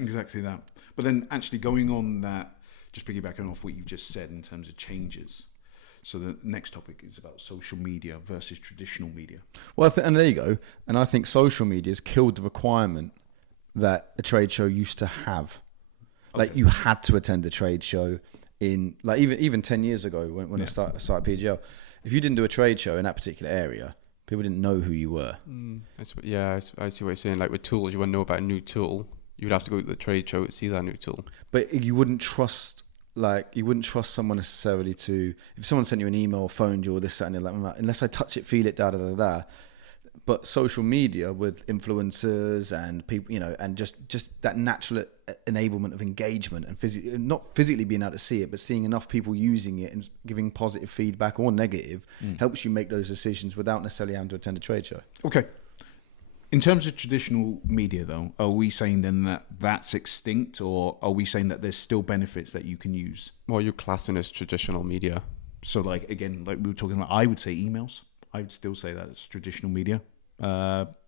Exactly that. But then actually going on that, just piggybacking off what you just said in terms of changes. So the next topic is about social media versus traditional media. Well, and there you go. And I think social media has killed the requirement that a trade show used to have. Like you had to attend a trade show in, like even 10 years ago when I started PGL. If you didn't do a trade show in that particular area, people didn't know who you were. I see what you're saying. Like with tools, you want to know about a new tool, you would have to go to the trade show to see that new tool. But you wouldn't trust someone necessarily to, if someone sent you an email or phoned you or this, that, and the other, like, unless I touch it, feel it, da da da da. But social media with influencers and people, and just that natural enablement of engagement and not physically being able to see it, but seeing enough people using it and giving positive feedback or negative helps you make those decisions without necessarily having to attend a trade show. Okay. In terms of traditional media, though, are we saying then that that's extinct, or are we saying that there's still benefits that you can use? Well, you're classing as traditional media. So, like, again, like we were talking about, I would say emails. I would still say that it's traditional media.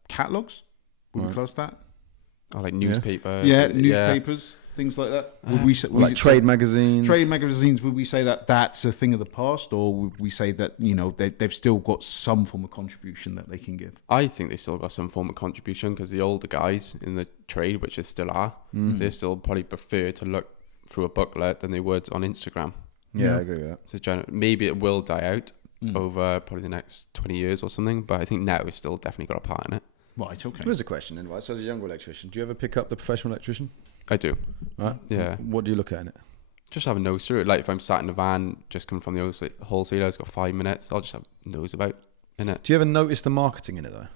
Catalogs, would we class that? Oh, like newspapers. Yeah, newspapers, things like that. Would we say, like trade magazines? Trade magazines, would we say that that's a thing of the past, or would we say that, they've still got some form of contribution that they can give? I think they still got some form of contribution because the older guys in the trade, which they still are, they still probably prefer to look through a booklet than they would on Instagram. Yeah, I agree with that. So maybe it will die out over probably the next 20 years or something, but I think now it's still definitely got a part in it. Right, okay. Here's a question then, right? So as a younger electrician, do you ever pick up the professional electrician? I do. Right? Yeah. What do you look at in it? Just have a nose through it. Like if I'm sat in a van, just coming from the wholesaler, it's got 5 minutes, I'll just have a nose about in it. Do you ever notice the marketing in it though?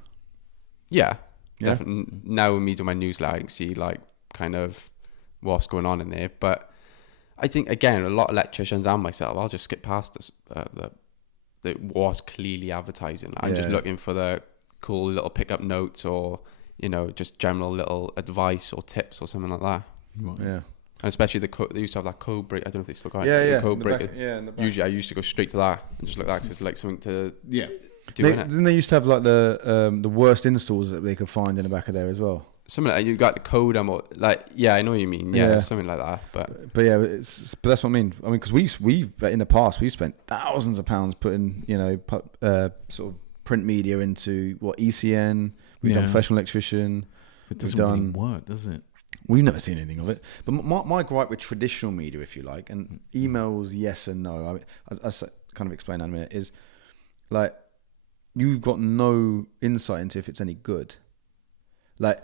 Yeah. Definitely. Now with me doing my newsletter, I can see like kind of what's going on in there. But I think, again, a lot of electricians and myself, I'll just skip past this, that was clearly advertising. I'm just looking for the cool little pickup notes or, just general little advice or tips or something like that. Right. Yeah. And especially they used to have that code break. I don't know if they still got it. Yeah. The code breaker. In the back. Usually I used to go straight to that and just look at that because it's like something to do in it. Didn't they used to have like the worst installs that they could find in the back of there as well? Something like you got the code and what, like, I know what you mean. Yeah, something like that. But yeah, but that's what I mean. I mean, because we've in the past we've spent thousands of pounds putting sort of print media into ECN. We've done professional electrician. It doesn't really work, does it? We've never seen anything of it. But my gripe with traditional media, if you like, and emails, yes and no. I mean, as I kind of explained in a minute, is like you've got no insight into if it's any good. Like,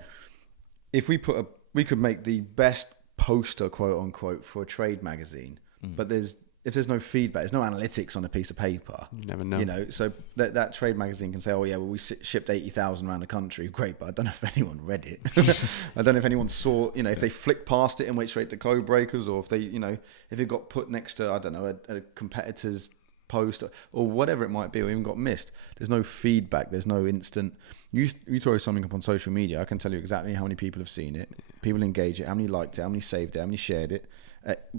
if we could make the best poster, quote unquote, for a trade magazine, but if there's no feedback, there's no analytics on a piece of paper. You never know. So that trade magazine can say, oh yeah, well we shipped 80,000 around the country, great, but I don't know if anyone read it. I don't know if anyone saw, if they flicked past it and went straight to code breakers, or if they, if it got put next to, I don't know, a competitor's post or whatever it might be, or even got missed. There's no feedback. There's no instant. You throw something up on social media, I can tell you exactly how many people have seen it, people engage it, how many liked it, how many saved it, how many shared it.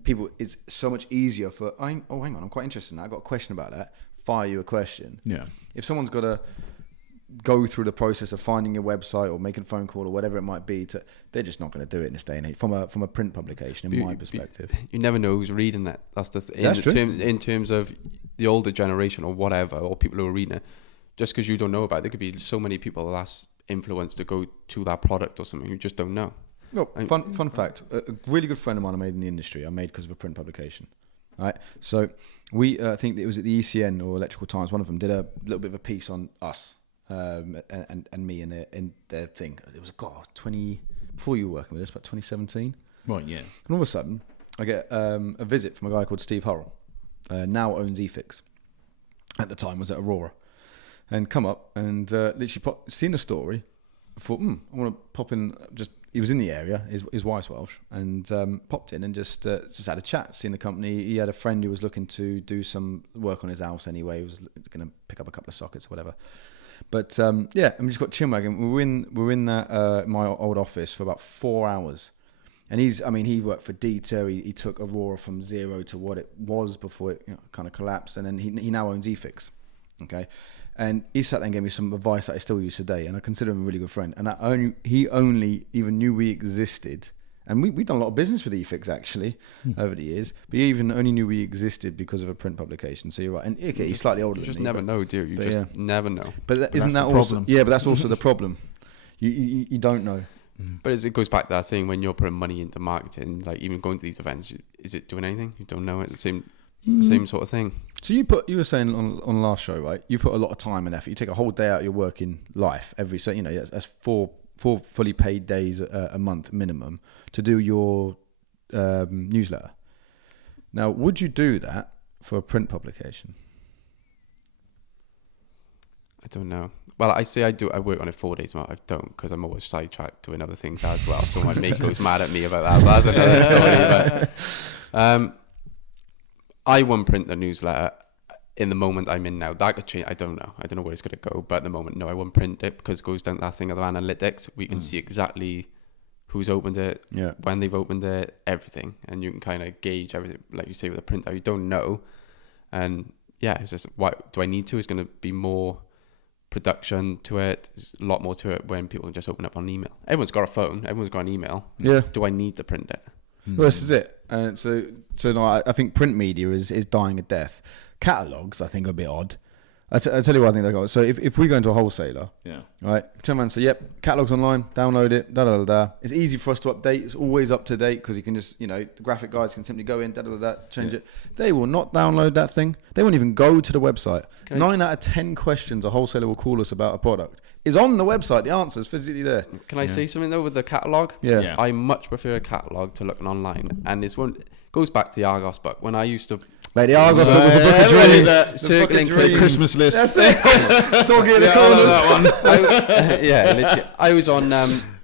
People, it's so much easier for. Hang on, I'm quite interested in that. I got a question about that. Fire you a question. Yeah. If someone's got to go through the process of finding your website or making a phone call or whatever it might be, they're just not going to do it in this day and age. From a print publication, in my perspective, you never know who's reading it. That's the in terms of the older generation or whatever, or people who are reading it. Just because you don't know about it, there could be so many people that's influenced to go to that product or something. You just don't know. No, fun fact. A really good friend of mine I made in the industry. I made because of a print publication. Right. So we, I think it was at the ECN or Electrical Times. One of them did a little bit of a piece on us and me in their thing. It was before you were working with us, about 2017. Right. Yeah. And all of a sudden, I get a visit from a guy called Steve Hurrell. Now owns eFix. At the time was at Aurora, and come up and literally seen the story. Thought, I want to pop in. He was in the area. His wife's Welsh, and popped in and just had a chat. Seen the company. He had a friend who was looking to do some work on his house anyway. He was going to pick up a couple of sockets or whatever. But and we just got chinwagging. We were in that my old office for about 4 hours. And he worked for Dieter. He took Aurora from zero to what it was before it kind of collapsed. And then he now owns eFix. Okay. And he sat there and gave me some advice that I still use today. And I consider him a really good friend. And he only even knew we existed And we've done a lot of business with eFix actually over the years, but you even only knew we existed because of a print publication. So you're right. And okay, he's slightly older You than just me. never know, do you? You just never know. But isn't that's that the also problem. Yeah, but that's also the problem. You don't know. But it goes back to that thing when you're putting money into marketing, like even going to these events, is it doing anything? You don't know it. The same sort of thing. So you were saying on last show, right? You put a lot of time and effort. You take a whole day out of your working life so that's four fully paid days a month minimum to do your newsletter. Now, would you do that for a print publication? I don't know. Well, I say I work on it 4 days a month. I don't, because I'm always sidetracked doing other things as well. So my mate goes mad at me about that. But that's another story. But I won't print the newsletter in the moment I'm in now. That could change. I don't know. I don't know where it's going to go. But at the moment, no, I won't print it because it goes down to that thing of the analytics. We can see exactly who's opened it, when they've opened it, everything. And you can kind of gauge everything. Like you say with a printout, you don't know. And yeah, it's just, why do I need to? It's going to be more production to it. There's a lot more to it when people can just open up on email. Everyone's got a phone. Everyone's got an email. Yeah. Do I need to print it? Well, this is it. So no, I think print media is dying a death. Catalogues, I think, are a bit odd. I tell you what I think they got. So if we go into a wholesaler, right, turn around and say, yep, catalogues online, download it, It's easy for us to update. It's always up to date because you can just, the graphic guys can simply go in, change it. They will not download that thing. They won't even go to the website. 9 out of 10 questions a wholesaler will call us about a product is on the website. The answer's physically there. Can I say something though with the catalogue? Yeah. I much prefer a catalogue to looking online, and it's one goes back to the Argos book when I used to. Mate, the Argos book was a book of dreams. Circling Christmas list. Doggy in the corners. Literally. I was on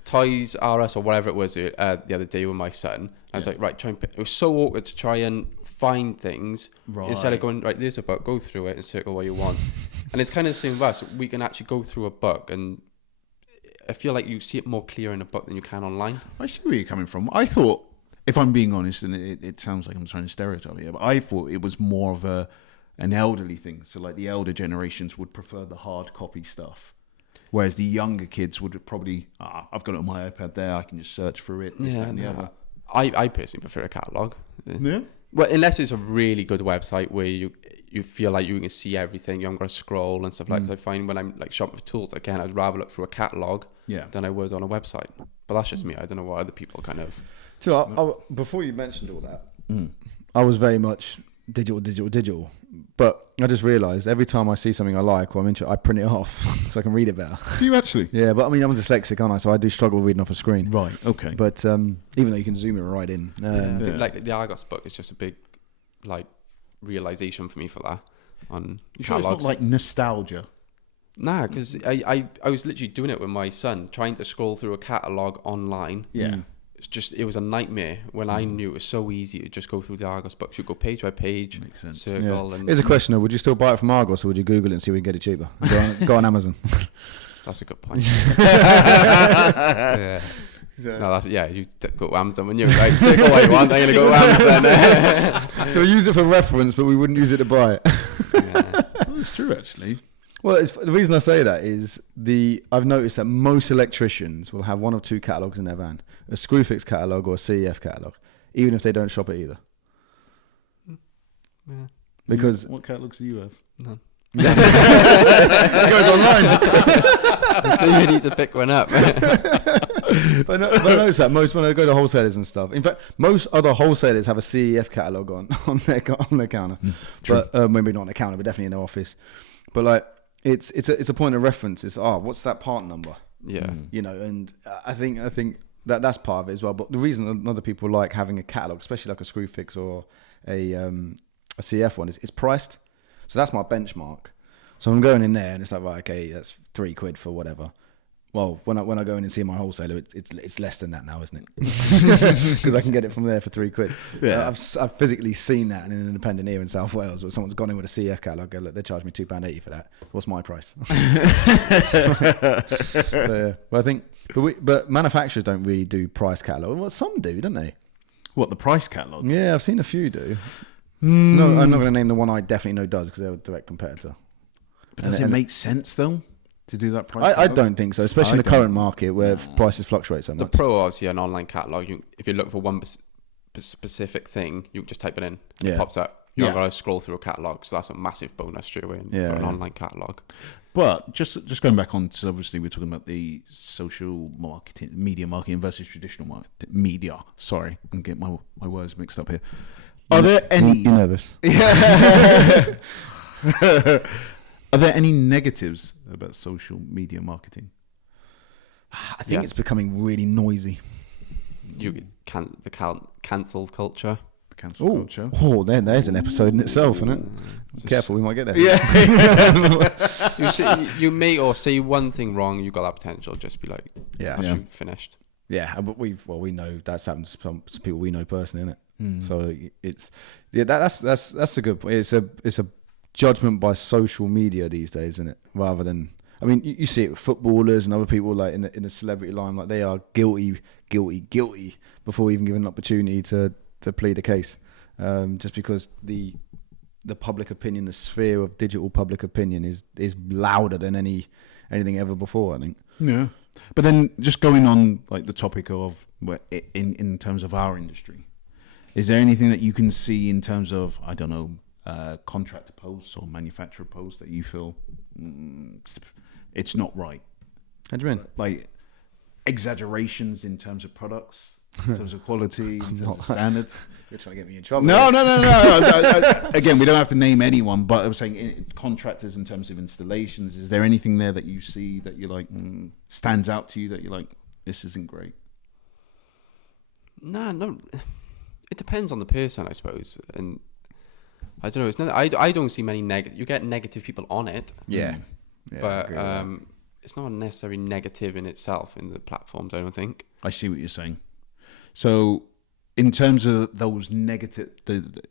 Toys R Us or whatever it was the other day with my son. I was like, right, try and pick. It was so awkward to try and find things instead of going, right, there's a book, go through it and circle what you want. And it's kind of the same with us. We can actually go through a book, and I feel like you see it more clear in a book than you can online. I see where you're coming from. I thought, if I'm being honest, and it sounds like I'm trying to stereotype here, but I thought it was more of an elderly thing. So like the elder generations would prefer the hard copy stuff, whereas the younger kids would probably, I've got it on my iPad there, I can just search through it, this, that, and the other. I personally prefer a catalogue. Yeah. Well, unless it's a really good website where you feel like you can see everything, you haven't got to scroll and stuff like that. I find when I'm like shopping for tools, again, I'd rather look through a catalogue than I would on a website. But that's just me. I don't know what other people kind of... So before you mentioned all that, I was very much digital. But I just realised every time I see something I like or I'm into it, I print it off so I can read it better. Do you actually? Yeah, but I mean, I'm dyslexic, aren't I? So I do struggle reading off a screen. Right, okay. But even though you can zoom it right in. I think like the Argos book is just a big like realisation for me for that on You sure it's catalogues. not like nostalgia? Nah, because I was literally doing it with my son, trying to scroll through a catalogue online. Yeah. It was a nightmare when I knew it was so easy to just go through the Argos books. You go page by page, Makes sense. circle. And here's a question though: would you still buy it from Argos, or would you Google it and see if we can get it cheaper? Go on Amazon. That's a good point. Yeah. No, you go to Amazon when you're right. Circle what you want. I'm gonna go to Amazon. So we use it for reference, but we wouldn't use it to buy it. Well, it's true, actually. Well, the reason I say that is I've noticed that most electricians will have one of two catalogues in their van: a Screwfix catalogue or a CEF catalogue, even if they don't shop at either. Yeah. Because what catalogues do you have? None. It goes online. You need to pick one up. But I notice that most when I go to wholesalers and stuff. In fact, most other wholesalers have a CEF catalogue on their counter. But maybe not on the counter, but definitely in their office. But like it's a point of reference. It's what's that part number? Yeah. And I think that's part of it as well. But the reason other people like having a catalogue, especially like a Screwfix or a CF one, is it's priced. So that's my benchmark. So I'm going in there and it's like, right, okay, that's £3 for whatever. Well, when I go in and see my wholesaler, it's less than that now, isn't it? Because I can get it from there for £3. Yeah. I've physically seen that in an independent here in South Wales where someone's gone in with a CF catalogue. Look, they charge me £2.80 for that. What's my price? So, yeah. But I think, but manufacturers don't really do price catalogue. Well, some do, don't they? What, the price catalogue? Yeah, I've seen a few do. No, I'm not going to name the one I definitely know does because they're a direct competitor. But does it make sense though? to do that price? I don't think so, especially in the don't. current market where prices fluctuate so The much. Pro, obviously, an online catalog. If you're looking for one specific thing, you can just type it in. It pops up. You're not going to scroll through a catalog, so that's a massive bonus straight away for an online catalog. But just going back on, so obviously we're talking about the social marketing, media marketing versus traditional media. Sorry, I'm getting my words mixed up here. Are there any? You're nervous. Are there any negatives about social media marketing? I think it's becoming really noisy. You can cancel culture. Cancel culture. Oh, there's an episode in itself, isn't it? Careful, we might get there. Yeah. you may or say one thing wrong, you got that potential. Just be like, you finished. Yeah, but we know that's happened to some people we know personally, isn't it? So it's that's a good point. It's a judgment by social media these days, isn't it? Rather than, I mean, you see it with footballers and other people like in the celebrity line, like they are guilty before even given an opportunity to plead a case, just because the public opinion, the sphere of digital public opinion is louder than anything ever before, I think. Yeah, but then just going on like the topic of in terms of our industry, is there anything that you can see in terms of, I don't know, contractor posts or manufacturer posts that you feel it's not right? How do you mean? Like exaggerations in terms of products, in terms of quality, in terms of standards. You're trying to get me in trouble. No. Again, we don't have to name anyone, but I was saying contractors in terms of installations. Is there anything there that you see that you're like stands out to you that you're like, this isn't great? No. It depends on the person, I suppose, and I don't know. It's not. I don't see many negative. You get negative people on it. Yeah, but it's not necessarily negative in itself in the platforms. I don't think. I see what you're saying. So, in terms of those negative,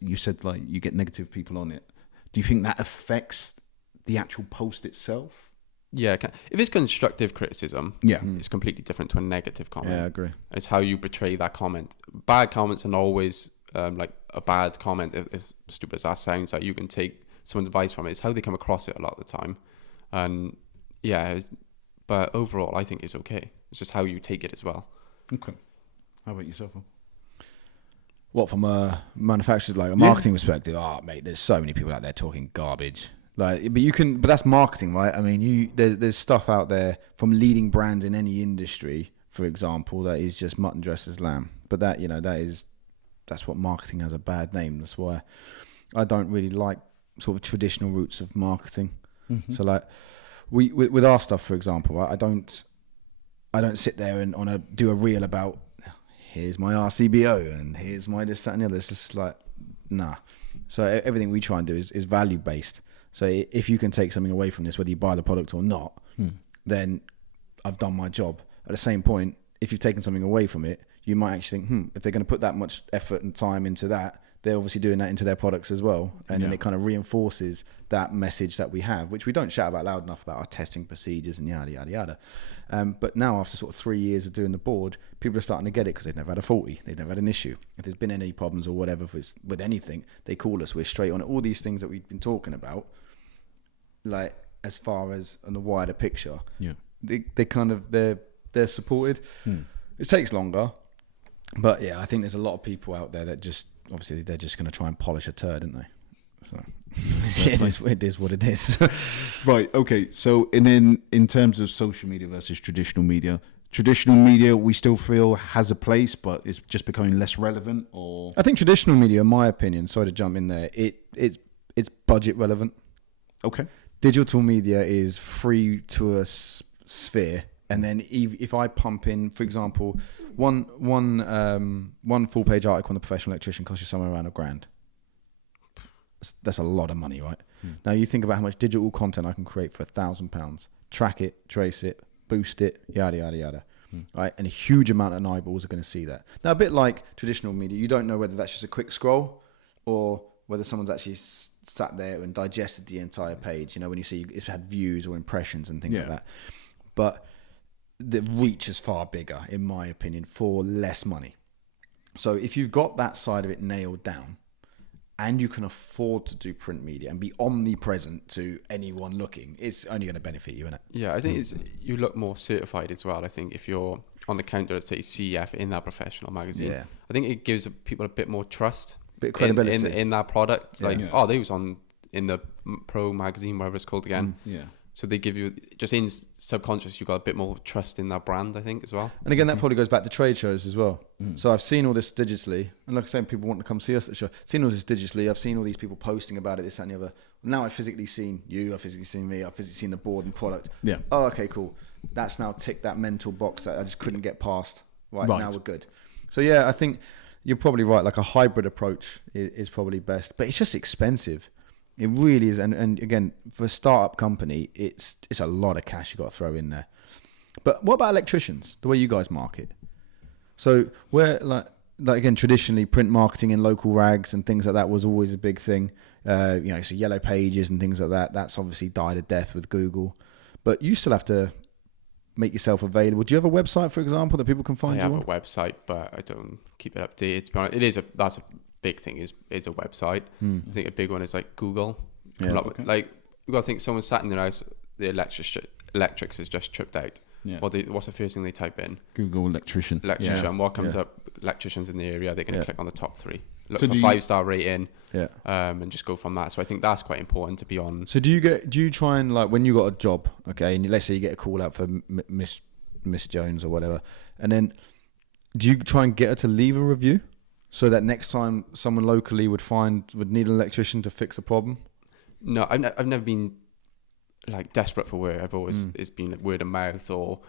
you said like you get negative people on it. Do you think that affects the actual post itself? Yeah, if it's constructive criticism, it's completely different to a negative comment. Yeah, I agree. It's how you portray that comment. Bad comments are always like a bad comment. As stupid as that sounds, like you can take someone's advice from it. It's how they come across it a lot of the time, and but overall, I think it's okay. It's just how you take it as well. Okay. How about yourself? What, from a manufacturer's, like a marketing perspective? Oh, mate, there's so many people out there talking garbage. Like, but that's marketing, right? I mean, there's stuff out there from leading brands in any industry, for example, that is just mutton dressed as lamb. But that's what marketing has a bad name. That's why I don't really like sort of traditional routes of marketing. Mm-hmm. So like with our stuff, for example, right, I don't sit there and do a reel about here's my RCBO and here's my this, that and the other. It's just like, nah. So everything we try and do is value based. So if you can take something away from this, whether you buy the product or not, then I've done my job. At the same point, if you've taken something away from it, you might actually think, if they're going to put that much effort and time into that, they're obviously doing that into their products as well. And then it kind of reinforces that message that we have, which we don't shout about loud enough about our testing procedures and yada, yada, yada. But now after sort of 3 years of doing the board, people are starting to get it because they've never had a faulty. They've never had an issue. If there's been any problems or whatever with anything, they call us. We're straight on it. All these things that we've been talking about, like as far as on the wider picture, they're supported. It takes longer, but I think there's a lot of people out there that just obviously they're just going to try and polish a turd, aren't they? So it is what it is. Right. Okay. So in terms of social media versus traditional media, we still feel has a place, but it's just becoming less relevant. Or I think traditional media, in my opinion, sorry to jump in there, it's budget relevant. Okay. Digital media is free to a sphere, and then if I pump in, for example, one full page article on the professional electrician costs you somewhere around £1,000. That's a lot of money, right? Now you think about how much digital content I can create for £1,000. Track it, trace it, boost it, yada yada yada. Right, and a huge amount of eyeballs are going to see that. Now, a bit like traditional media, you don't know whether that's just a quick scroll or whether someone's actually sat there and digested the entire page. You know, when you see it's had views or impressions and things like that. But the reach is far bigger, in my opinion, for less money. So if you've got that side of it nailed down, and you can afford to do print media and be omnipresent to anyone looking, it's only going to benefit you, innit? Yeah, I think you look more certified as well. I think if you're on the counter at say CEF in that professional magazine, I think it gives people a bit more trust, bit of credibility in that product. Like, they was on in the Pro magazine, whatever it's called again. So they give you, just in subconscious, you got a bit more trust in that brand, I think, as well. And again, that probably goes back to trade shows as well. So I've seen all this digitally, and like I said, people want to come see us at the show. Seen all this digitally. I've seen all these people posting about it, this, that, and the other. Now I've physically seen you. I've physically seen me. I've physically seen the board and product. Yeah. Oh, okay, cool. That's now ticked that mental box that I just couldn't get past. Right. Now we're good. So yeah, I think you're probably right. Like a hybrid approach is probably best, but it's just expensive. It really is, and again, for a startup company, it's a lot of cash you got to throw in there. But what about electricians? The way you guys market. So where like again, traditionally, print marketing in local rags and things like that was always a big thing. So yellow pages and things like that. That's obviously died a death with Google. But you still have to make yourself available. Do you have a website, for example, that people can find you on? I have a website, but I don't keep it updated. To be honest, that's a big thing is a website. I think a big one is like Google. Like you got to think someone sat in their house, the electrics is just tripped out. Yeah. What's the first thing they type in? Google electrician. What comes up? Electricians in the area. They're going to click on the top 3. Look for 5-star rating. And just go from that. So I think that's quite important to be on. So do you try and, like, when you got a job, okay, and let's say you get a call out for Miss Jones or whatever, and then do you try and get her to leave a review so that next time someone locally would need an electrician to fix a problem? No, I've never been like desperate for work. I've always it's been word of mouth or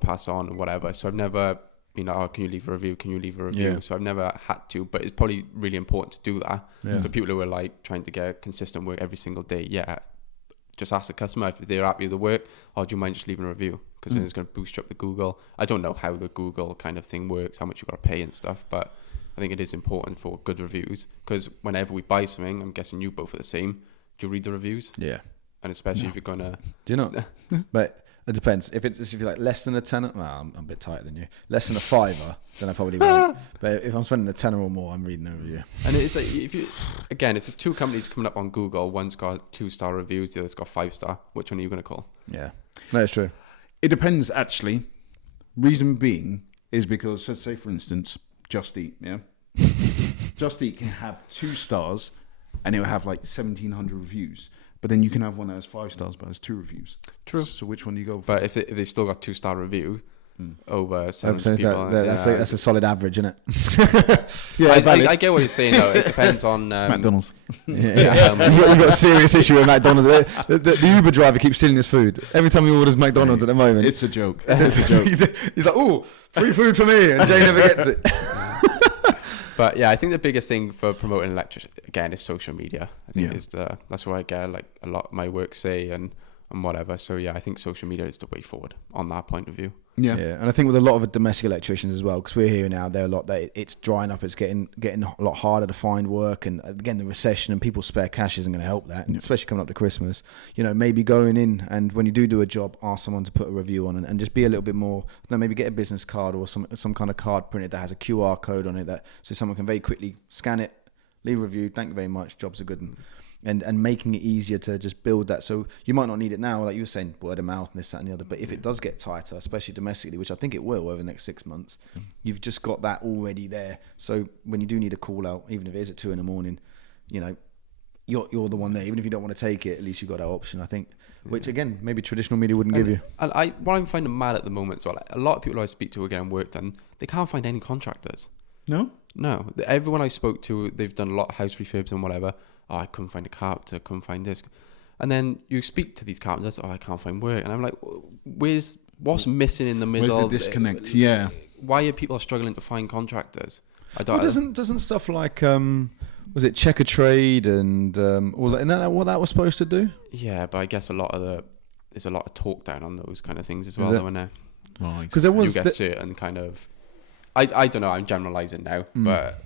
pass on or whatever. So I've never been like, oh, can you leave a review? Can you leave a review? So I've never had to, but it's probably really important to do that for people who are like trying to get consistent work every single day. Yeah, just ask the customer if they're happy with the work. Or do you mind just leaving a review? Because then it's going to boost you up the Google. I don't know how the Google kind of thing works, how much you got to pay and stuff, but I think it is important for good reviews because whenever we buy something, I'm guessing you both are the same. Do you read the reviews? Yeah. And especially if you're gonna... Do you not? But it depends. If you're like less than a tenner, well, I'm a bit tighter than you. Less than a $5, then I probably won't. But if I'm spending a tenner or more, I'm reading a review. And it's like, if the 2 companies coming up on Google, one's got 2-star reviews, the other's got 5-star, which one are you going to call? Yeah. No, it's true. It depends, actually. Reason being is because, let's say, for instance, Just Eat, yeah? Just Eat can have 2 stars and it will have like 1,700 reviews. But then you can have one that has 5 stars but has 2 reviews. True. So which one do you go for? But if they still got 2-star review over 7 people, that's a solid average, isn't it? I get what you're saying though. It depends on McDonald's. McDonald's. You've got a serious issue with McDonald's. The Uber driver keeps stealing his food every time he orders McDonald's at the moment. It's a joke. It's a joke. He's like, "Oh, free food for me," and Jay never gets it. But yeah, I think the biggest thing for promoting electric again is social media. I think that's where I get like a lot of my work say and whatever. So yeah, I think social media is the way forward on that point of view. Yeah, and I think with a lot of domestic electricians as well, because we're hearing now there are a lot that it's drying up, it's getting a lot harder to find work, and again the recession and people's spare cash isn't going to help that, and especially coming up to Christmas. Maybe going in and when you do a job, ask someone to put a review on and just be a little bit more. Maybe get a business card or some kind of card printed that has a QR code on it so someone can very quickly scan it, leave a review. Thank you very much. Jobs are good. And making it easier to just build that. So you might not need it now, like you were saying, word of mouth and this, that and the other. But if it does get tighter, especially domestically, which I think it will over the next 6 months, you've just got that already there. So when you do need a call out, even if it is at 2 a.m, you're the one there. Even if you don't want to take it, at least you've got that option, I think. Which again, maybe traditional media wouldn't give you. And what I'm finding mad at the moment as well, a lot of people I speak to again work done, they can't find any contractors. No? No. Everyone I spoke to, they've done a lot of house refurbs and whatever. Oh, I couldn't find a carpenter, couldn't find this. And then you speak to these carpenters, I can't find work. And I'm like, what's missing in the middle? Where's the disconnect? Yeah. Why are people struggling to find contractors? Doesn't stuff like, was it Checker Trade and all that, isn't that what that was supposed to do? Yeah, but I guess there's a lot of talk down on those kind of things as well, though, isn't there? Because there was you get certain kind of, I don't know, I'm generalising now, but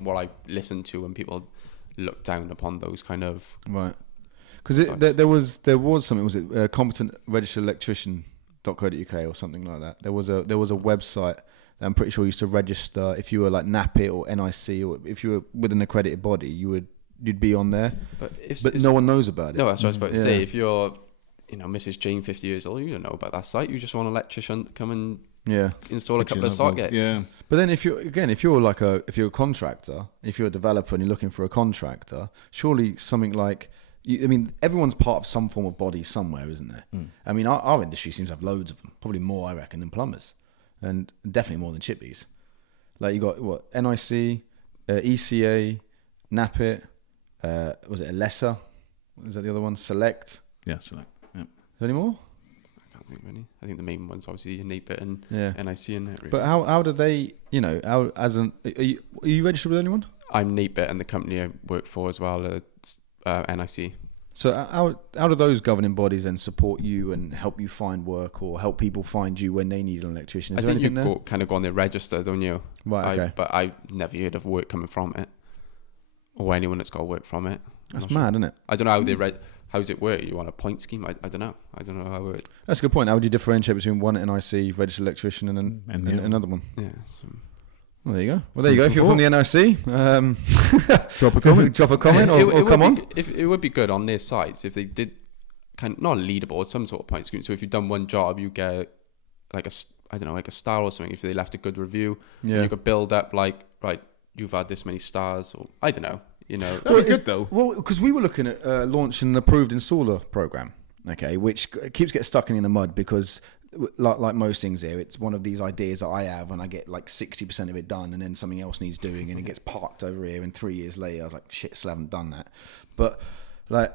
what I listen to when people look down upon those kind of because there was something, was it competent registered electrician.co.uk or something like that. There was a website that I'm pretty sure used to register if you were like NAPIT or NIC, or if you were with an accredited body, you would you'd be on there, But no one knows about it. No, that's what I was about to Yeah. say. If you're, Mrs. Jane, 50 years old, you don't know about that site. You just want an electrician to come and Yeah. install a Fixing couple of up one. sockets. Yeah. But then if you're a contractor, if you're a developer and you're looking for a contractor, surely something like, everyone's part of some form of body somewhere, isn't there? I mean, our industry seems to have loads of them, probably more, I reckon, than plumbers, and definitely more than chippies. Like you got what, NIC, ECA, NAPIT, was it Alessa? Is that the other one? Select. Yeah. So yeah. Is there any more? I can't think of any. I think the main ones obviously NAPIT and Yeah. NIC in it. Really. But how do they? Are you registered with anyone? I'm NAPIT and the company I work for as well, NIC. So how do those governing bodies then support you and help you find work or help people find you when they need an electrician? Is I there think you anything there? go on their register, don't you? Right, okay. But I never heard of work coming from it, or anyone that's got work from it. That's mad, isn't it? I don't know how they how's it work. You want a point scheme? I don't know. I don't know how it works. That's a good point. How would you differentiate between one NIC registered electrician and And the other another one? Yeah. So, Well, there you go. Well, there you go. If you're from the NIC, Drop a comment. drop a comment or come on. It would be good on their sites if they did not a leaderboard, some sort of point scheme. So if you've done one job, you get like a star or something. If they left a good review, Yeah. you could build up like, right, you've had this many stars, or I don't know. That'd be good though. Well, because we were looking at launching an approved installer program, okay, which keeps getting stuck in the mud because, like most things here, it's one of these ideas that I have, and I get like 60% of it done, and then something else needs doing, and it gets parked over here, and 3 years later, I was like, shit, still haven't done that. But like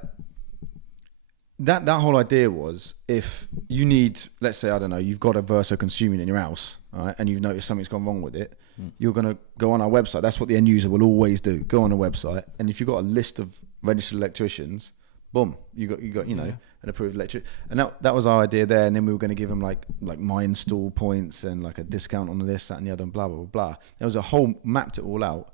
that whole idea was, if you need, let's say, I don't know, you've got a Verso consuming in your house, all right, and you've noticed something's gone wrong with it, you're going to go on our website. That's what the end user will always do. Go on a website, and if you've got a list of registered electricians, boom, you got an approved electrician. And that was our idea there. And then we were going to give them like my install points and like a discount on this, that, and the other, and blah blah blah blah. There was a whole mapped it all out.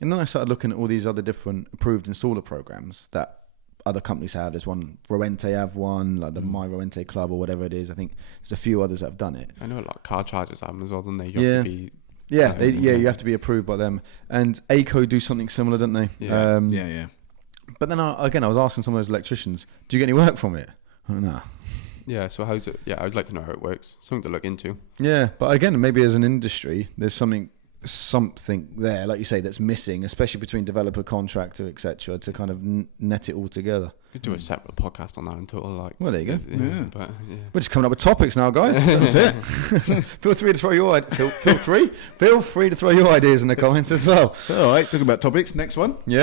And then I started looking at all these other different approved installer programs that other companies have. There's one, Rowente have one, like the My Rowente Club or whatever it is. I think there's a few others that have done it. I know a lot of car chargers have them as well, don't they? You have to be. Yeah, you have to be approved by them. And ACO do something similar, don't they? Yeah. Yeah. But then I was asking some of those electricians, do you get any work from it? Oh, no. Yeah, so how's it? Yeah, I'd like to know how it works. Something to look into. Yeah, but again, maybe as an industry, there's something there, like you say, that's missing, especially between developer, contractor, etc., to kind of net it all together. Could do a separate podcast on that in total. Like, well, there you go. Yeah. But, yeah. We're just coming up with topics now, guys. That's it. Feel free to throw your feel free to throw your ideas in the comments as well. All right. Talk about topics. Next one. Yeah.